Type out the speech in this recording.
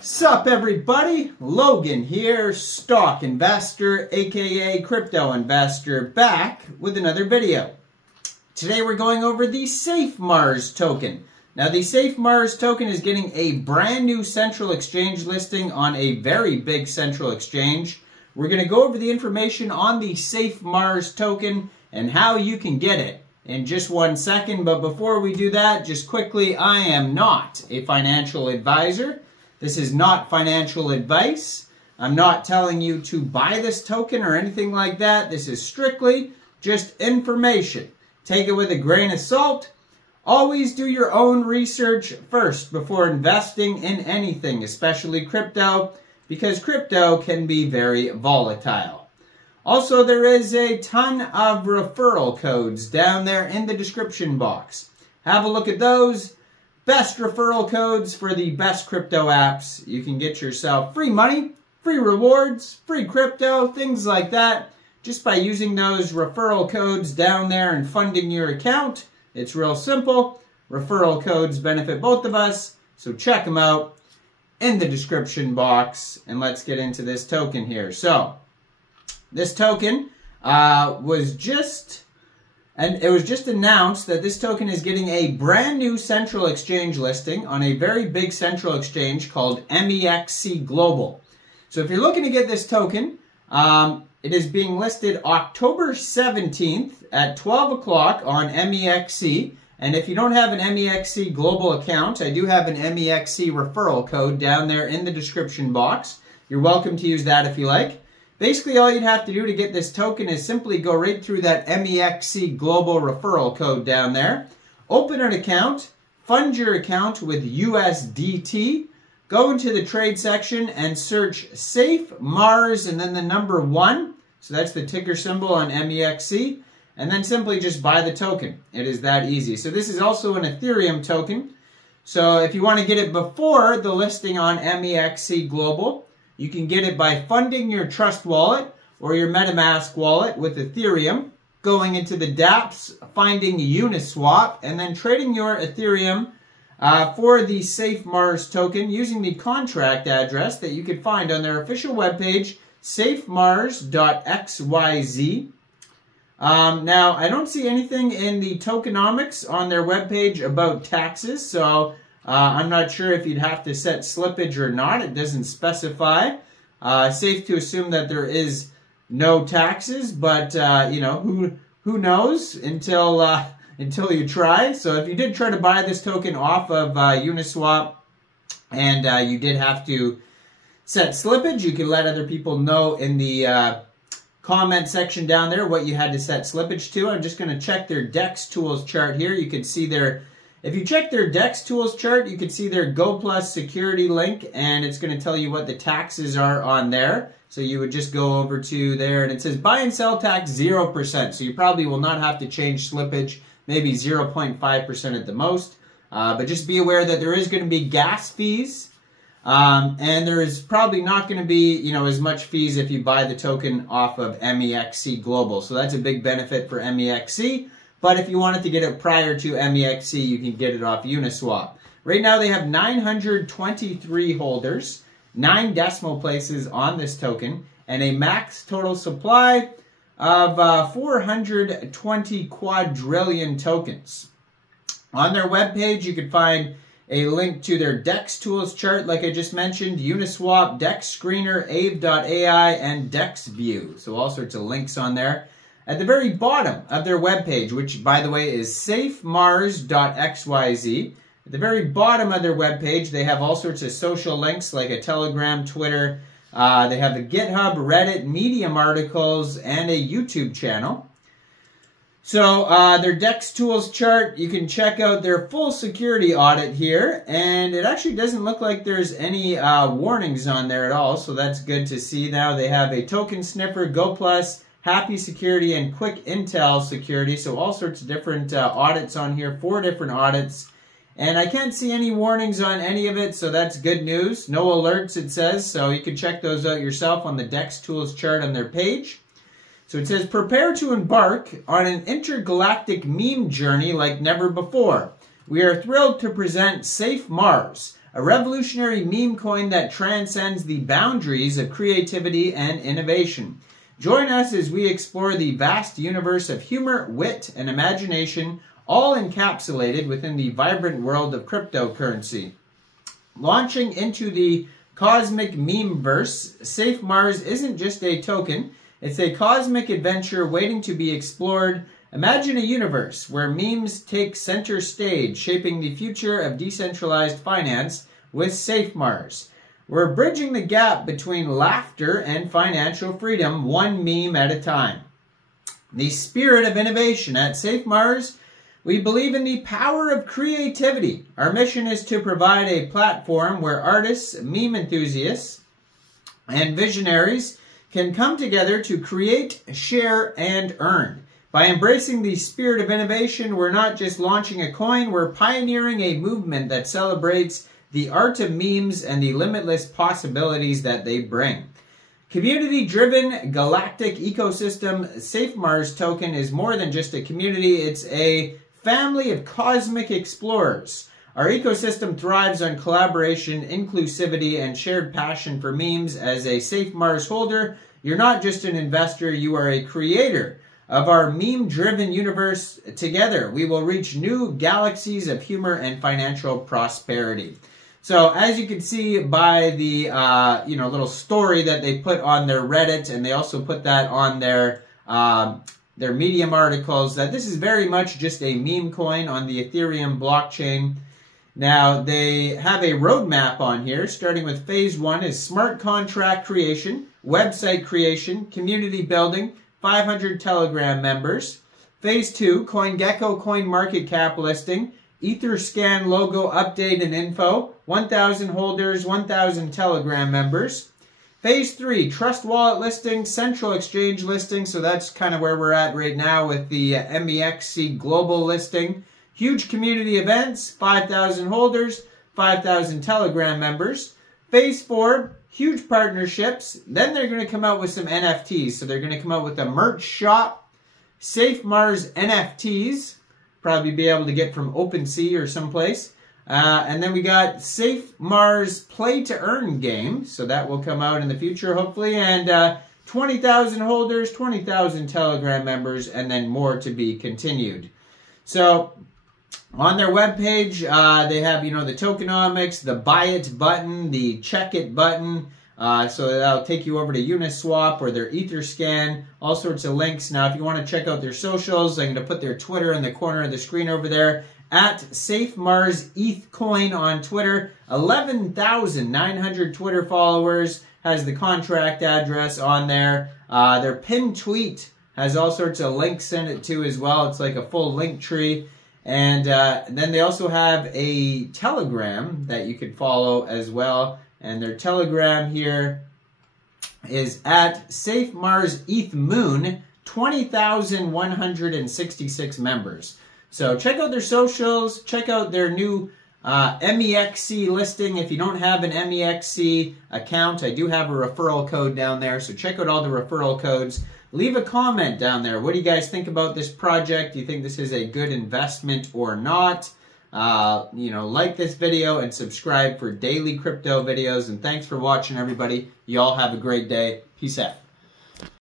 Sup everybody, Logan here, stock investor, aka crypto investor, back with another video. Today we're going over the SAFEMARS token. Now the SAFEMARS token is getting a brand new central exchange listing on a very big central exchange. We're going to go over the information on the SAFEMARS token and how you can get it in just 1 second. But before we do that, just quickly, I am not a financial advisor. This is not financial advice. I'm not telling you to buy this token or anything like that. This is strictly just information. Take it with a grain of salt. Always do your own research first before investing in anything, especially crypto, because crypto can be very volatile. Also, there is a ton of referral codes down there in the description box. Have a look at those. Best referral codes for the best crypto apps. You can get yourself free money, free rewards, free crypto, things like that, just by using those referral codes down there and funding your account. It's real simple. Referral codes benefit both of us, so check them out in the description box. And let's get into this token here. So, this token was just announced that this token is getting a brand new central exchange listing on a very big central exchange called Mexc Global. So if you're looking to get this token, it is being listed October 17th at 12 o'clock on Mexc. And if you don't have an Mexc Global account, I do have an Mexc referral code down there in the description box. You're welcome to use that if you like. Basically, all you'd have to do to get this token is simply go right through that Mexc Global referral code down there. Open an account, fund your account with USDT, go into the trade section and search SAFEMARS and then the number 1. So that's the ticker symbol on Mexc. And then simply just buy the token. It is that easy. So this is also an Ethereum token. So if you want to get it before the listing on Mexc Global, you can get it by funding your Trust wallet or your MetaMask wallet with Ethereum, going into the dApps, finding Uniswap, and then trading your Ethereum for the SAFEMARS token using the contract address that you can find on their official webpage, safemars.xyz. Now, I don't see anything in the Tokenomics on their webpage about taxes, so I'm not sure if you'd have to set slippage or not. It doesn't specify. Safe to assume that there is no taxes, but you know, who knows until you try. So if you did try to buy this token off of Uniswap and you did have to set slippage, you can let other people know in the comment section down there what you had to set slippage to. I'm just going to check their DEX tools chart here. You can see their If you check their DEX tools chart, you can see their Go Plus security link, and it's going to tell you what the taxes are on there. So you would just go over to there, and it says buy and sell tax 0%. So you probably will not have to change slippage, maybe 0.5% at the most. But just be aware that there is going to be gas fees, and there is probably not going to be, you know, as much fees if you buy the token off of Mexc Global. So that's a big benefit for Mexc. But if you wanted to get it prior to Mexc, you can get it off Uniswap. Right now they have 923 holders, 9 decimal places on this token, and a max total supply of 420 quadrillion tokens. On their webpage, you can find a link to their DEX tools chart, like I just mentioned, Uniswap, DEX Screener, Aave.ai, and DEX View. So all sorts of links on there. At the very bottom of their webpage, which, by the way, is safemars.xyz, at the very bottom of their webpage, they have all sorts of social links like a Telegram, Twitter. They have a GitHub, Reddit, Medium articles, and a YouTube channel. So their DEX tools chart, you can check out their full security audit here. And it actually doesn't look like there's any warnings on there at all, so that's good to see. Now they have a token sniffer, Go Plus, Happy Security, and Quick Intel Security. So all sorts of different audits on here, 4 different audits. And I can't see any warnings on any of it, so that's good news. No alerts, it says, so you can check those out yourself on the DEX tools chart on their page. So it says, prepare to embark on an intergalactic meme journey like never before. We are thrilled to present SAFEMARS, a revolutionary meme coin that transcends the boundaries of creativity and innovation. Join us as we explore the vast universe of humor, wit, and imagination, all encapsulated within the vibrant world of cryptocurrency. Launching into the cosmic meme-verse, SafeMars isn't just a token, it's a cosmic adventure waiting to be explored. Imagine a universe where memes take center stage, shaping the future of decentralized finance with SafeMars. We're bridging the gap between laughter and financial freedom, one meme at a time. The spirit of innovation at SafeMars. We believe in the power of creativity. Our mission is to provide a platform where artists, meme enthusiasts, and visionaries can come together to create, share, and earn. By embracing the spirit of innovation, we're not just launching a coin, we're pioneering a movement that celebrates the art of memes and the limitless possibilities that they bring. Community-driven galactic ecosystem, SafeMars token is more than just a community, it's a family of cosmic explorers. Our ecosystem thrives on collaboration, inclusivity, and shared passion for memes. As a SafeMars holder, you're not just an investor, you are a creator of our meme-driven universe. Together, we will reach new galaxies of humor and financial prosperity. So, as you can see by the little story that they put on their Reddit, and they also put that on their Medium articles, that this is very much just a meme coin on the Ethereum blockchain. Now, they have a roadmap on here, starting with phase 1 is smart contract creation, website creation, community building, 500 Telegram members. Phase 2, CoinGecko coin market cap listing, Etherscan logo update and info, 1,000 holders, 1,000 Telegram members. Phase 3, Trust Wallet listing, Central Exchange listing, so that's kind of where we're at right now with the Mexc global listing. Huge community events, 5,000 holders, 5,000 Telegram members. Phase 4, huge partnerships. Then they're going to come out with some NFTs. So they're going to come out with a merch shop, SafeMars NFTs, probably be able to get from OpenSea or someplace. And then we got SafeMars Play to Earn game. So that will come out in the future, hopefully. And 20,000 holders, 20,000 Telegram members, and then more to be continued. So on their webpage, they have, the tokenomics, the buy it button, the check it button. So that'll take you over to Uniswap or their Etherscan, all sorts of links. Now, if you want to check out their socials, I'm going to put their Twitter in the corner of the screen over there. At SafeMars ETHCoin on Twitter, 11,900 Twitter followers, has the contract address on there. Their pinned tweet has all sorts of links in it too as well. It's like a full link tree. And then they also have a Telegram that you could follow as well. And their Telegram here is at SafeMars ETHMoon, 20,166 members. So check out their socials, check out their new Mexc listing. If you don't have an Mexc account, I do have a referral code down there, so check out all the referral codes. Leave a comment down there. What do you guys think about this project? Do you think this is a good investment or not? Like this video and subscribe for daily crypto videos. And thanks for watching, everybody. You all have a great day. Peace out.